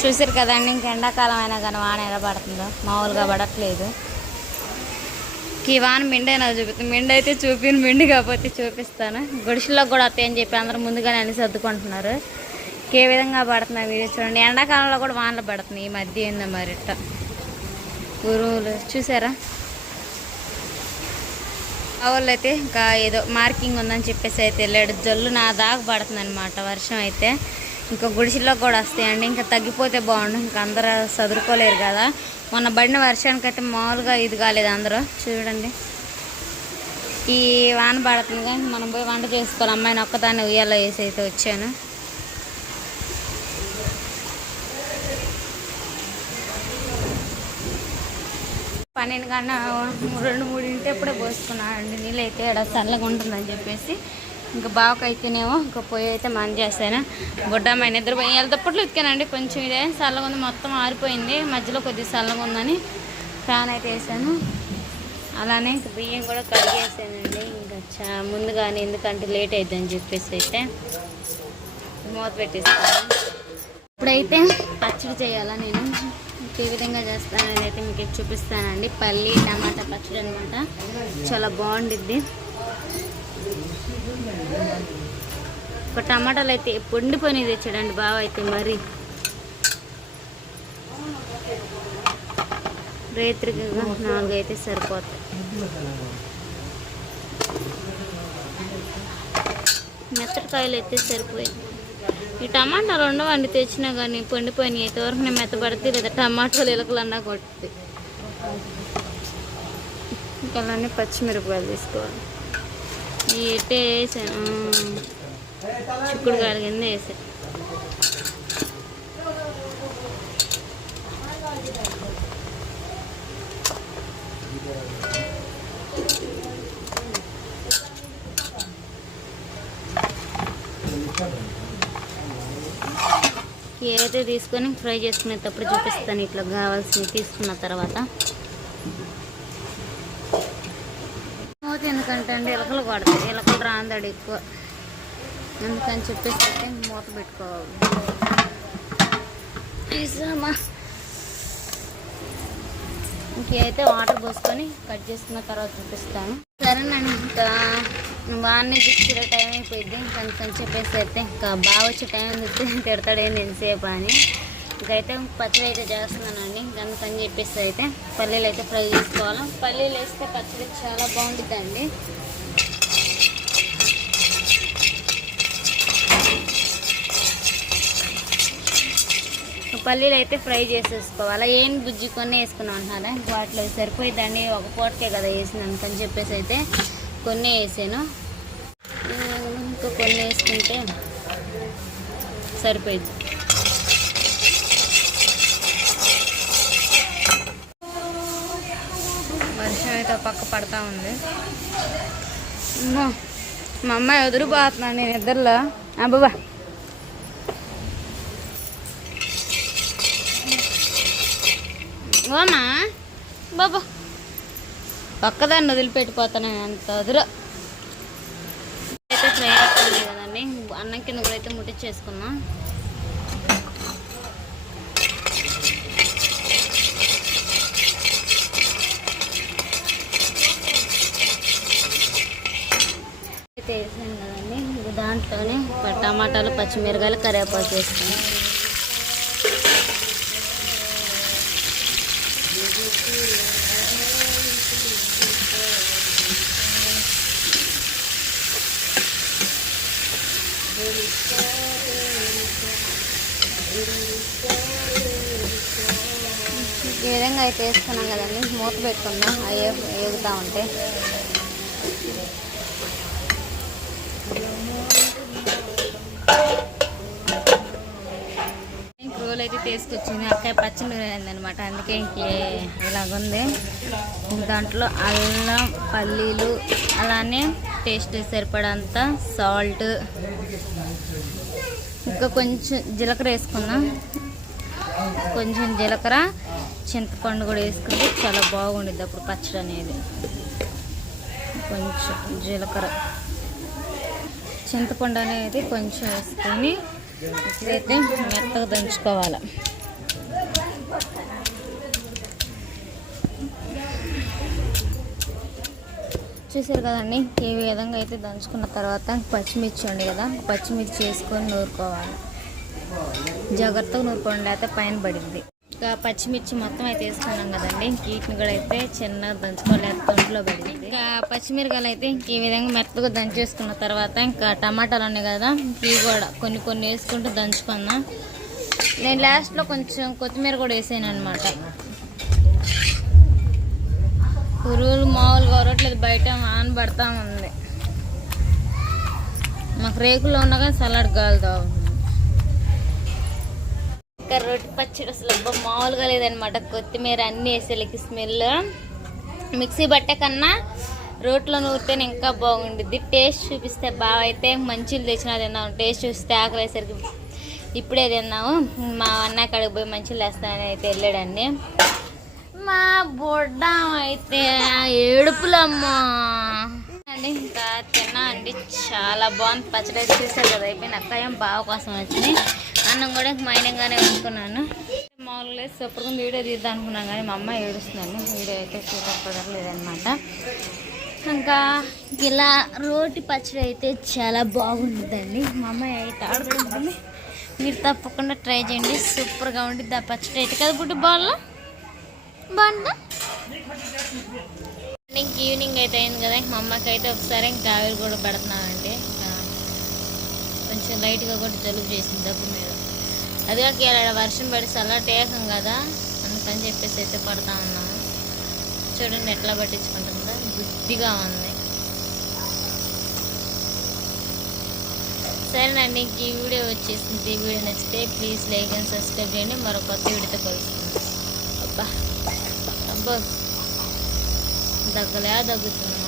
చూసారు కదండి ఇంక ఎండాకాలం అయినా కానీ వాన ఎలా పడుతుందో మామూలుగా పడట్లేదు. ఈ వాన మిండైనా చూపిస్తుంది మిండి అయితే చూపిన మిండి కాకపోతే చూపిస్తాను. గుడిసెల్లో కూడా వస్తాయని చెప్పి అందరూ ముందుగానే అన్ని సర్దుకుంటున్నారు. ఏ విధంగా పడుతున్నాయి వీడియో చూడండి. ఎండాకాలంలో కూడా వానలు పడుతున్నాయి ఈ మధ్య ఏందో మరి ఇట్ట. గురువులు చూసారా? ఆ వాళ్ళు అయితే ఇంకా ఏదో మార్కింగ్ ఉందని చెప్పేసి అయితే వెళ్ళాడు. జల్లు నా దాకా పడుతుంది అనమాట వర్షం అయితే. ఇంకా గుడిసెల్లో కూడా వస్తాయండి. ఇంకా తగ్గిపోతే బాగుండు. ఇంకా అందరూ చదువుకోలేరు కదా. మొన్న పడిన వర్షానికి అయితే మామూలుగా ఇది కాలేదు అందరూ. చూడండి. ఈ వాన పడుతుంది కానీ మనం పోయి వంట చేసుకోవాలి. అమ్మాయిని ఒక్కదాన్ని ఉయ్యాలో వేసి అయితే వచ్చాను. పన్నెండు కన్నా రెండు మూడు పోసుకున్నాను పోసుకున్నానండి. నీళ్ళు అయితే ఇక్కడ చల్లగా ఉంటుందని చెప్పేసి. ఇంకా బావకైతేనేమో ఇంకా పొయ్యి అయితే మన చేశాను బుడ్డమ్మాయి నిద్ర పోయి వెళ్తప్పట్లో ఉతికానండి. కొంచెం ఇదే చల్లగా ఉంది. మొత్తం ఆరిపోయింది. మధ్యలో కొద్దిగా చల్లగా ఉందని ఫ్యాన్ అయితే వేసాను. అలానే ఇంకా బియ్యం కూడా కడిగేసానండి. ఇంకా చా ముందుగానే ఎందుకంటే లేట్ అవుతుందని చెప్పేసి అయితే మూత పెట్టేస్తాను. ఇప్పుడైతే పచ్చడి చేయాలా నేను. ఏ విధంగా చేస్తానని అయితే మీకు చూపిస్తానండి. పల్లి టమాటా పచ్చడి అనమాట. చాలా బాగుండిద్ది. ఒక టమాటాలు అయితే పొండిపోయినవి తెచ్చాడండి బావ అయితే మరి. రేత్రికి నాలుగు అయితే సరిపోతాయి. మెత్తకాయలు అయితే సరిపోయింది ఈ టమాటాలు ఉండవండి తెచ్చినా కానీ పండిపోయినాయి అయితే వరకు నేను మెత్తపడితే లేదా టమాటాలు ఎలకలన్నా కొట్టి ఇంకా అలానే పచ్చిమిరపకాయలు తీసుకోవాలి. ఈ ఎట్టే వేసాను చిక్కుడు కాడ కింద వేసాను ఏదైతే తీసుకొని ఫ్రై చేసుకునేటప్పుడు చూపిస్తాను ఇట్లా కావాల్సినవి తీసుకున్న తర్వాత మూత ఎందుకంటే అండి ఎలకలు కొడతాయి. ఎలకలు రాందాడు ఎక్కువ. అందుకని చెప్పేసి అయితే మూత పెట్టుకోవాలి. ఐసమ్మా. ఇంకైతే వాటర్ పోసుకొని కట్ చేసుకున్న తర్వాత చూపిస్తాను. సరేనండి ఇంకా వాడిని తీసుకునే టైం అయిపోయింది. ఇంకా అందుకని చెప్పేసి అయితే ఇంకా బాగా వచ్చే టైం చూస్తే తిడతాడేంది ఎంతసేపు అని. ఇంకైతే పచ్చడి అయితే చేస్తున్నానండి. అండి అందుకని చెప్పేసి అయితే పల్లీలు అయితే ఫ్రై చేసుకోవాలి. పల్లీలు వేస్తే పచ్చడి చాలా బాగుంటుందండి. పల్లీలు అయితే ఫ్రై చేసేసుకోవాలి. ఏం బుజ్జి కొన్ని వేసుకున్నాం అంటున్నారా? వాటిలో సరిపోయిందండి ఒక పూటకే కదా వేసింది అందుకని చెప్పేసి అయితే కొన్ని వేసాను. ఇంకా కొన్ని వేసుకుంటే సరిపోయింది. పక్క పడతా ఉంది. మా అమ్మాయి వదిలిపోతున్నాను నేను ఇద్దరులో. అబ్బా ఓమా బాబా. పక్కదాన్ని వదిలిపెట్టిపోతాను అంత వదురు. అయితే ఫ్రై అవుతుంది కదండి. అన్నం కింద కూడా అయితే ముట్టించేసుకున్నాం అయితే వేసాను కదండి వేసుకొని టమాటాలు పచ్చిమిరకాయలు కరివేపాకు వేసుకొని. ఈ విధంగా అయితే వేసుకున్నాం కదండి. మూత పెట్టుకుందాం. అయ్యే వేగుతూ ఉంటే. రోల్ అయితే తీసుకొచ్చింది. అక్కయ్య పచ్చిమిరపకాయ అనమాట అందుకే ఇంకే ఇలాగుంది. దాంట్లో అల్లం పల్లీలు అలానే టేస్ట్ సరిపడంత సాల్ట్. ఇంకా కొంచెం జీలకర్ర వేసుకుందాం కొంచెం జీలకర్ర చింతపండు కూడా వేసుకుంటే చాలా బాగుండిద్ది అప్పుడు పచ్చడి అనేది కొంచెం జీలకర్ర. చింతపండు అనేది కొంచెం వేసుకొని ఇదైతే మెత్తగా దంచుకోవాలి. చూసారు కదండి ఏ విధంగా అయితే దంచుకున్న తర్వాత పచ్చిమిర్చి ఉండి కదా పచ్చిమిర్చి వేసుకొని నూరుకోవాలి. జాగ్రత్తగా నూరుకోండి అయితే పైన పడింది. ఇంకా పచ్చిమిర్చి మొత్తం అయితే వేసుకున్నాం కదండి. వీటిని కూడా అయితే చిన్నగా దంచుకోవాలి. తొంట్లో పడింది ఇంకా పచ్చిమిరకాయలు అయితే ఇంక ఈ విధంగా మెత్తగా దంచేసుకున్న తర్వాత ఇంకా టమాటాలు ఉన్నాయి కదా ఇవి కూడా కొన్ని కొన్ని వేసుకుంటూ దంచుకుందాం నేను లాస్ట్లో కొంచెం కొత్తిమీర కూడా వేసాను అనమాట పురుగులు మామూలుగా కొరట్లేదు బయట ఆన్ పడతా ఉంది. మాకు రేకుల్లో ఉన్నా కానీ సలాడ్ గాలుతా ఇంకా రొట్టె పచ్చడి అసలు అబ్బా మామూలుగా లేదనమాట. కొత్తిమీర అన్నీ వేసేలకి స్మెల్. మిక్సీ బట్టే కన్నా రోట్లో నూరితేనే ఇంకా బాగుండిద్ది. టేస్ట్ చూపిస్తే బాగా అయితే మంచిలు తెచ్చినా తిన్నాం టేస్ట్ చూస్తే ఆకలేసరికి ఇప్పుడే తిన్నాము మా అన్న కాడికి పోయి మంచిలు వేస్తానని అయితే వెళ్ళాడండి. మా బొడ్డ అయితే ఏడుపులమ్మా. అండి ఇంకా తిన్నా అండి. చాలా బాగుంది. పచ్చడి అయితే చూసారు కదా అయిపోయిన అక్కయ్య బావ కోసం వచ్చింది. అన్నం కూడా మైనంగానే వండుకున్నాను. మామూలుగా సూపర్గా వీడియో తీద్దాం అనుకున్నాను కానీ మా అమ్మ ఏడుస్తున్నాను. వీడియో అయితే సూపర్ కుదరలేదనమాట ఇంకా ఇలా రోటి పచ్చడి అయితే చాలా బాగుంటుందండి. మా అమ్మాయి అయితే ఆడుకుంటుంది. మీరు తప్పకుండా ట్రై చేయండి. సూపర్గా ఉంటుంది ఆ పచ్చడి అయితే. కదా గుడ్డు బాగుందా బాగుందా? మార్నింగ్ ఈవినింగ్ అయితే అయింది కదా. మా అమ్మకి అయితే ఒకసారి ఇంకా ఆవిరి కూడా పెడుతున్నామండి కొంచెం లైట్గా కూడా జలుబు చేసింది దగ్గు మీద. అది కాక ఇలా వర్షం పడి చల్లటి కదా అందుకని చెప్పేసి అయితే పడతా ఉన్నాము చూడండి ఎట్లా పట్టించుకుంటుందో బుద్ధిగా ఉంది. సరేనండి ఇంక ఈ వీడియో వచ్చేసింది. వీడియో నచ్చితే ప్లీజ్ లైక్ అండ్ సబ్స్క్రైబ్ చేయండి. మరో కొత్త వీడియోతో కలుస్తుంది అబ్బా అబ్బా. దగ్గలే దగ్గుతుంది